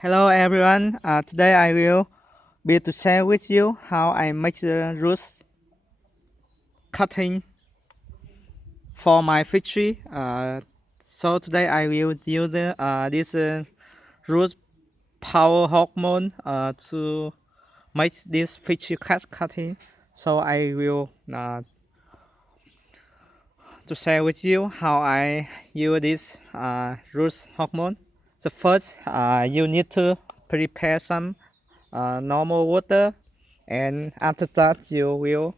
Hello everyone. Today I will be to share with you how I make the root cutting for my fishery. So today I will use this root power hormone to make this fishery cutting. So I will to share with you how I use this root hormone. So first, you need to prepare some normal water, and after that you will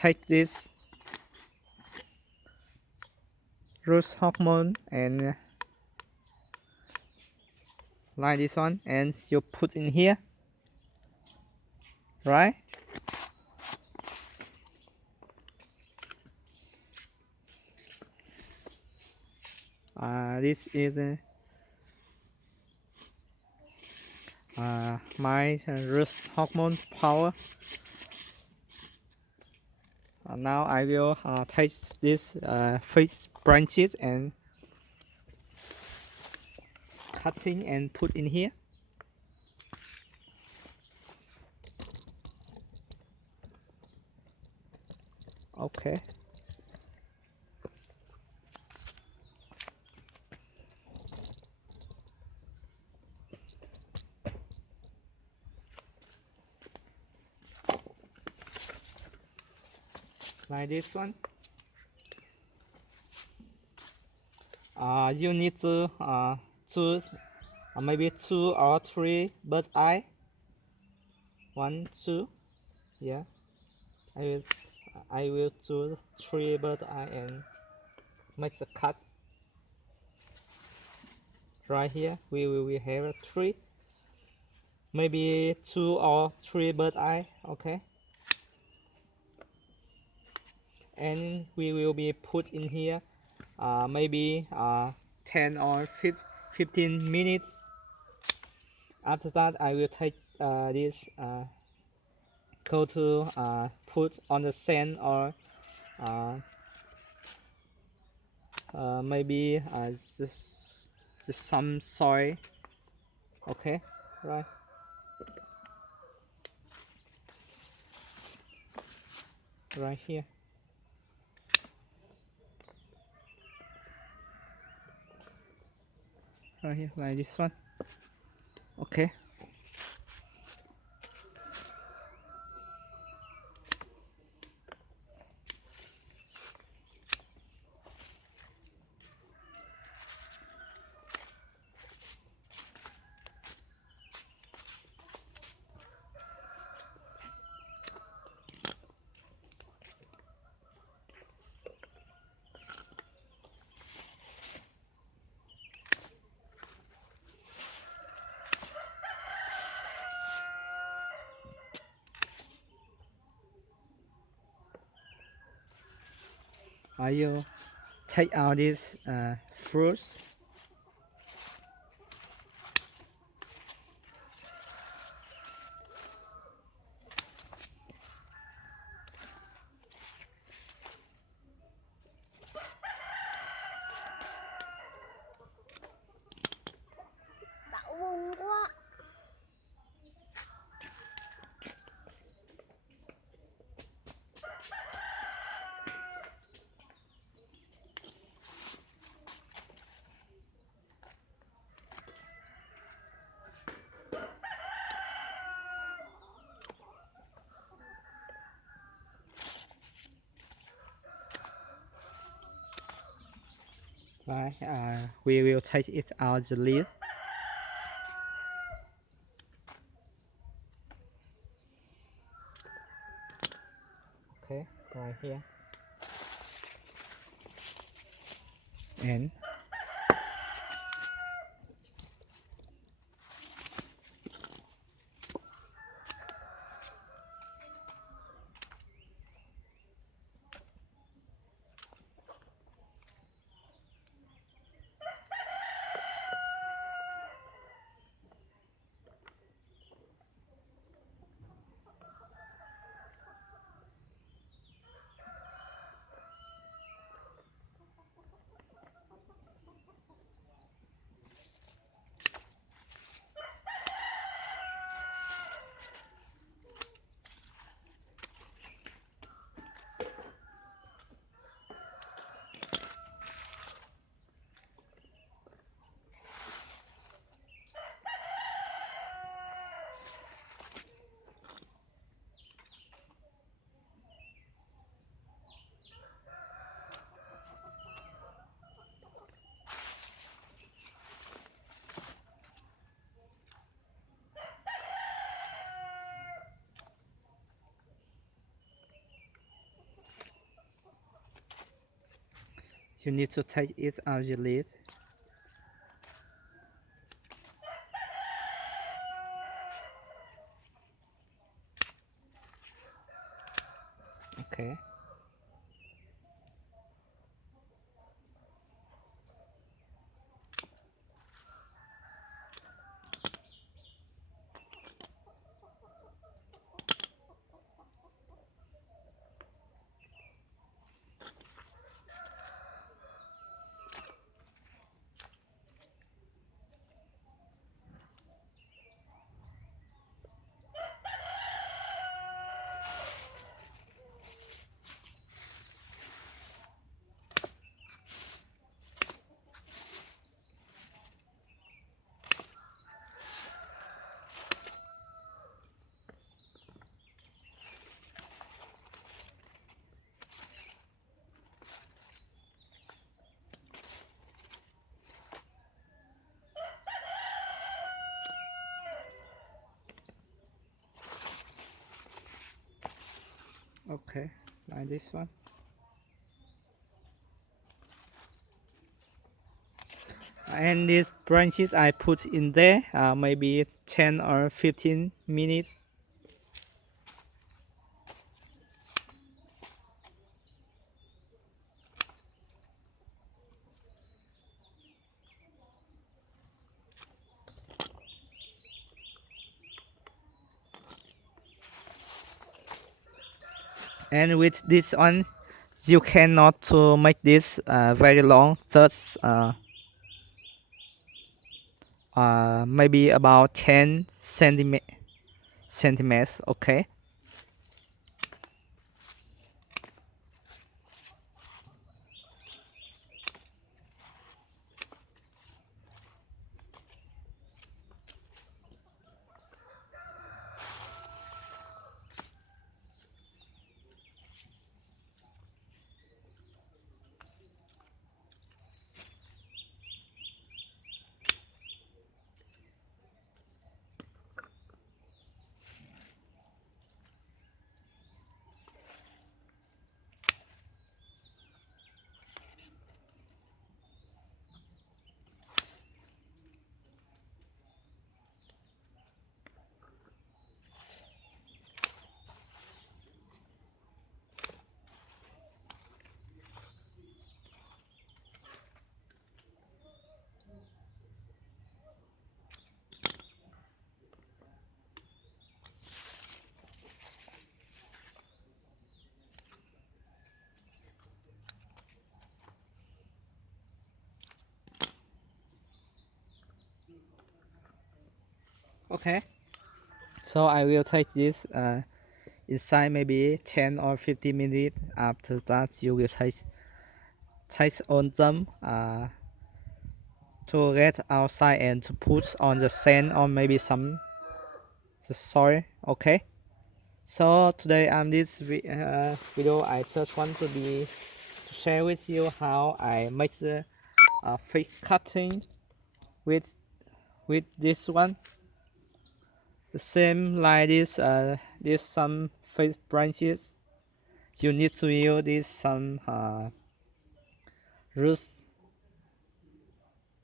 take this root hormone and like this one, and you put in here, right? This is my root hormone power. Now I will take this fish branches and cutting and put in here. Okay. Like this one. You need to choose maybe 2 or 3 bird eye. 1, 2. Yeah. I will choose 3 bird eye and make the cut. Right here we have 3, maybe 2 or 3 bird eye. Okay. And we will be put in here maybe 10 or 15 minutes. After that I will take this go to put on the sand or maybe just some soil. Okay, right here, like this one. Okay. I will take out these fruits. Đậu buồn quá. Right, we will take it out the leaf. Okay, right here. And You need to take it out your leaf. Okay. Okay, like this one. And these branches I put in there, maybe 10 or 15 minutes. And with this one, you cannot to make this very long, just maybe about 10 centimeters. Okay. Okay. So I will take this inside maybe 10 or 15 minutes. After that, you will taste on them to get outside and to put on the sand or maybe some the soil. Okay. So today this video I just want to share with you how I make the fake cutting with this one. The same like this. This some face branches. You need to use this some root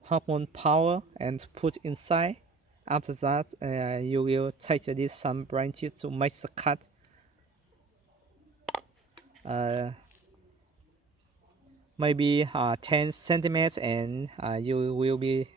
hormone power and put inside. After that, you will take this some branches to make the cut. Maybe 10 centimeters, and you will be